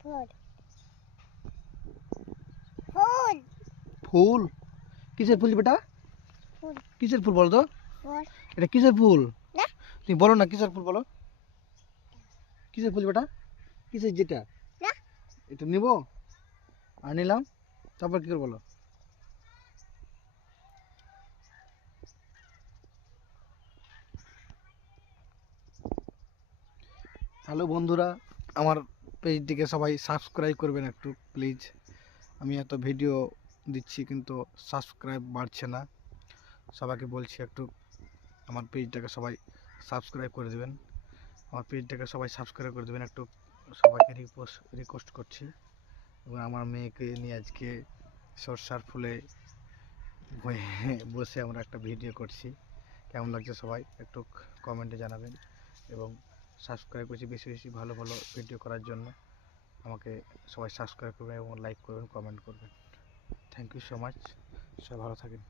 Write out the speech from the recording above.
ফুল ফুল ফুল কিসের ফুল বেটা? ফুল কিসের ফুল বলো তো? ফুল এটা কিসের ফুল? না তুমি বলো না কিসের ফুল বলো? কিসের ফুল বেটা? কিসের যেটা? না এটা নিব আর নিলাম, তারপর কি করে বলো? হ্যালো বন্ধুরা, আমার পেজটিকে সবাই সাবস্ক্রাইব করবেন একটু প্লিজ। আমি এত ভিডিও দিচ্ছি কিন্তু সাবস্ক্রাইব বাড়ছে না। সবাইকে বলছি একটু আমার পেজটাকে সবাই সাবস্ক্রাইব করে দেবেন। আমার পেজটাকে সবাই সাবস্ক্রাইব করে দেবেন একটু, সবাইকে রিকোয়েস্ট করছি। এবং আমার মেয়েকে নিয়ে আজকে সরষার ফুলে বসে আমরা একটা ভিডিও করছি। কেমন লাগছে সবাই একটু কমেন্টে জানাবেন এবং সাবস্ক্রাইব করছি বেশি বেশি ভালো ভালো ভিডিও করার জন্য। আমাকে সবাই সাবস্ক্রাইব করবেন এবং লাইক করবেন, কমেন্ট করবেন। Thank you so much. সবাই ভালো থাকেন।